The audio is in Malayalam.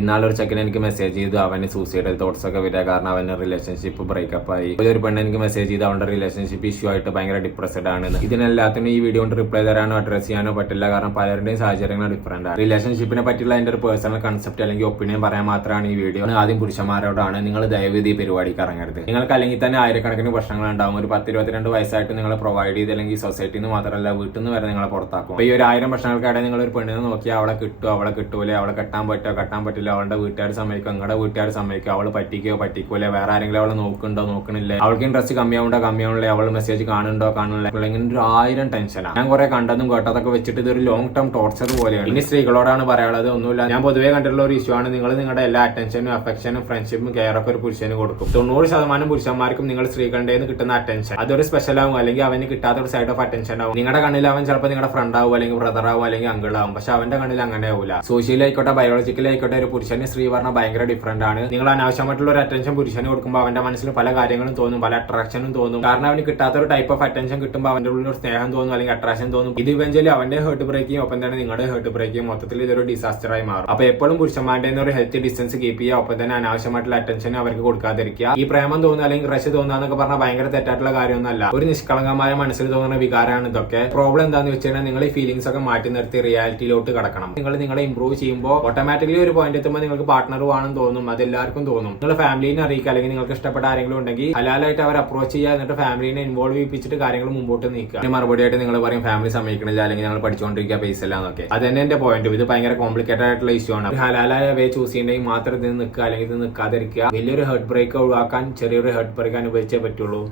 ഇന്നാളൊരു ചെക്കൻ എനിക്ക് മെസ്സേജ് ചെയ്തു അവന് സൂസൈഡൽ തോട്ട്സ് ഒക്കെ വരിക കാരണം അവന്റെ റിലേഷൻഷിപ്പ് ബ്രേക്കപ്പ് ആയി. ഒരു പെണ്ണ് എനിക്ക് മെസ്സേജ് ചെയ്ത് അവന്റെ റിലേഷൻഷിപ്പ് ഇഷ്യൂ ആയിട്ട് ഭയങ്കര ഡിപ്രസ്ഡ് ആണ്. ഇതിനെല്ലാത്തിനും ഈ വീഡിയോ കൊണ്ട് റിപ്ലൈ തരാനോ അഡ്രസ് ചെയ്യാനോ പറ്റില്ല, കാരണം പലരുടെയും സാഹചര്യങ്ങൾ ഡിഫറെന്റ് ആണ്. റിലേഷൻഷിപ്പിനെ പറ്റിയുള്ള എന്റെ ഒരു പേഴ്സണൽ കൺസെപ്റ്റ് അല്ലെങ്കിൽ ഒപ്പീനിയൻ പറയാൻ മാത്രമാണ് ഈ വീഡിയോ. ആദ്യം പുരുഷന്മാരോടാണ്, നിങ്ങൾ ദയവ് ഈ പരിപാടിക്ക് ഇറങ്ങരുത്. നിങ്ങൾക്ക് അല്ലെങ്കിൽ തന്നെ ആയിരക്കണക്കിന് പ്രശ്നങ്ങൾ ഉണ്ടാവും. ഒരു 10-22 വയസ്സായിട്ട് നിങ്ങൾ പ്രൊവൈഡ് ചെയ്ത് അല്ലെങ്കിൽ സൊസൈറ്റിയിൽ നിന്ന് മാത്രമല്ല വീട്ടിൽ നിന്ന് വരെ നിങ്ങളെ പുറത്താക്കും. അപ്പൊ ഈ ഒരു 1000 പ്രശ്നങ്ങൾക്കിടെ നിങ്ങൾ ഒരു പെണ്ണിനെ നോക്കിയാൽ അവളെ കിട്ടുമോ അവളെ കിട്ടൂലേ, അവളെ കെട്ടാൻ പറ്റുമോ കെട്ടാൻ പറ്റില്ല, അവളുടെ വീട്ടുകാർ സമ്മതിക്കും നിങ്ങളുടെ വീട്ടുകാർ സമ്മതിക്കും, അവള് പറ്റിക്കൂലേ, വേറെ ആരെങ്കിലും അവളെ നോക്കുന്നുണ്ടോ നോക്കണില്ലേ, അവൾക്ക് ഇൻട്രസ്റ്റ് കമ്മിയാവുണ്ടോ അവൾ മെസ്സേജ് കാണുന്നുണ്ടോ ഇങ്ങനെ ഒരു 1000 ടെൻഷനാണ്. ഞാൻ കുറെ കണ്ടതും കേട്ടതൊക്കെ വെച്ചിട്ട് ഇതൊരു ലോങ് ടേം ടോർച്ചർ പോലെയാണ്. ഇനി സ്ത്രീകളോടാണ് പറയാനുള്ളത്, ഒന്നുമില്ല, ഞാൻ പൊതുവേ കണ്ടിട്ടുള്ള ഒരു ഇഷ്യൂ ആണ്. നിങ്ങൾ നിങ്ങളുടെ എല്ലാ അറ്റൻഷനും അഫെക്ഷനും ഫ്രണ്ട്ഷിപ്പും കെയർ ഒക്കെ ഒരു പുരുഷന് കൊടുക്കും. 90% പുരുഷന്മാർക്കും നിങ്ങൾ സ്ത്രീകളുടെ കിട്ടുന്ന അറ്റൻഷൻ അതൊരു സ്പെഷ്യൽ ആവും, അല്ലെങ്കിൽ അവന് കിട്ടാത്ത ഒരു സൈഡ് ഓഫ് അറ്റൻഷൻ ആവും. നിങ്ങളുടെ കണ്ണിൽ അവൻ ചിലപ്പോൾ നിങ്ങളുടെ ഫ്രണ്ട് ആവും, അല്ലെങ്കിൽ ബ്രദർ ആവും, അല്ലെങ്കിൽ അങ്കിൾ ആവും. പക്ഷെ അവന്റെ കണ്ണിൽ അങ്ങനെ ആവില്ല. സോഷ്യലി ആയിക്കോട്ടെ ബയോളജിക്കലി ആയിക്കോട്ടെ ഒരു പുരുഷന് സ്ത്രീ പറഞ്ഞാൽ ഭയങ്കര ഡിഫറന്റ് ആണ്. നിങ്ങൾ അനാവശ്യമായിട്ടുള്ള ഒരു അറ്റൻഷൻ പുരുഷന് കൊടുക്കുമ്പോൾ അവന്റെ മനസ്സിൽ പല കാര്യങ്ങളും തോന്നും, പല അട്രാക്ഷനും തോന്നും. കാരണം അവന് കിട്ടാത്ത ഒരു ടൈപ്പ് ഓഫ് അറ്റൻഷൻ കിട്ടുമ്പോൾ അവന്റെ ഉള്ളിൽ ഒരു സ്നേഹം തോന്നും, അല്ലെങ്കിൽ അട്രാക്ഷൻ തോന്നും. ഇത് ഇവഞ്ചലി അവന്റെ ഹേർട്ട് ബ്രേക്ക് ചെയ്യും, ഒപ്പം തന്നെ നിങ്ങളുടെ ഹേർട്ട് ബ്രേക്ക് ചെയ്യും. മൊത്തത്തിൽ ഇതൊരു ഡിസാസ്റ്റർ ആയി മാറും. അപ്പൊ എപ്പോഴും പുരുഷന്മാരുടെ ഒരു ഹെൽത്തി ഡിസ്റ്റൻസ് കീപ്പ് ചെയ്യുക, ഒപ്പം തന്നെ അനാവശ്യമായിട്ടുള്ള അറ്റൻഷൻ അവർക്ക് കൊടുക്കാതിരിക്കുക. ഈ പ്രേമം തോന്നുക അല്ലെങ്കിൽ ക്രഷ് തോന്നുക എന്നൊക്കെ പറഞ്ഞാൽ ഭയങ്കര തെറ്റായിട്ടുള്ള കാര്യമൊന്നുമല്ല. ഒരു നിഷ്കളങ്കമായ മനസ്സിൽ തോന്നുന്ന വികാരമാണ് ഇതൊക്കെ. പ്രോബ്ലം എന്താണെന്ന് വെച്ച് കഴിഞ്ഞാൽ നിങ്ങൾ ഈ ഫീലിംഗ്സ് ഒക്കെ മാറ്റി നിർത്തി റിയാലിറ്റിയിലോട്ട് കടക്കണം. നിങ്ങളെ ഇംപ്രൂവ് ചെയ്യുമ്പോൾ ഓട്ടോമാറ്റിക്കലി ഒരു പോയിന്റ് എത്തുമ്പോൾ നിങ്ങൾക്ക് പാർട്ട്ണർ ആണെന്ന് തോന്നും, അതെല്ലാവർക്കും തോന്നും. നിങ്ങൾ ഫാമിലിനെ അറിയിക്കുക, അല്ലെങ്കിൽ നിങ്ങൾക്ക് ഇഷ്ടപ്പെട്ട ആരെങ്കിലും ഉണ്ടെങ്കിൽ ഹലാലായിട്ട് അവർ അപ്രോച്ച് ചെയ്യുക, എന്നിട്ട് ഫാമിലിനെ ഇൻവോൾവ് ചെയ്യിപ്പിച്ചിട്ട് കാര്യങ്ങൾ മുമ്പോട്ട് നീക്കുക. മറുപടി ആയിട്ട് നിങ്ങൾ പറയും ഫാമിലി സമ്മതിക്കണില്ല, അല്ലെങ്കിൽ ഞങ്ങൾ പഠിച്ചുകൊണ്ടിരിക്കുക പൈസ ഇല്ല എന്നൊക്കെ. അത് തന്നെ എന്റെ പോയിന്റ്. ഇത് ഭയങ്കര കോംപ്ലിക്കേറ്റഡ് ആയിട്ടുള്ള ഇഷ്യൂ ആണ്. ഹലാലായ വേ ചൂസ് ചെയ്യണമെങ്കിൽ മാത്രം ഇത് നിൽക്കുക, അല്ലെങ്കിൽ ഇത് നിൽക്കാതിരിക്കുക. വലിയൊരു ഹെർട്ട് ബ്രേക്ക് ഒഴിവാക്കാൻ ചെറിയൊരു ഹെർട്ട് ബ്രേക്ക് അനുഭവിച്ചേ പറ്റുള്ളൂ.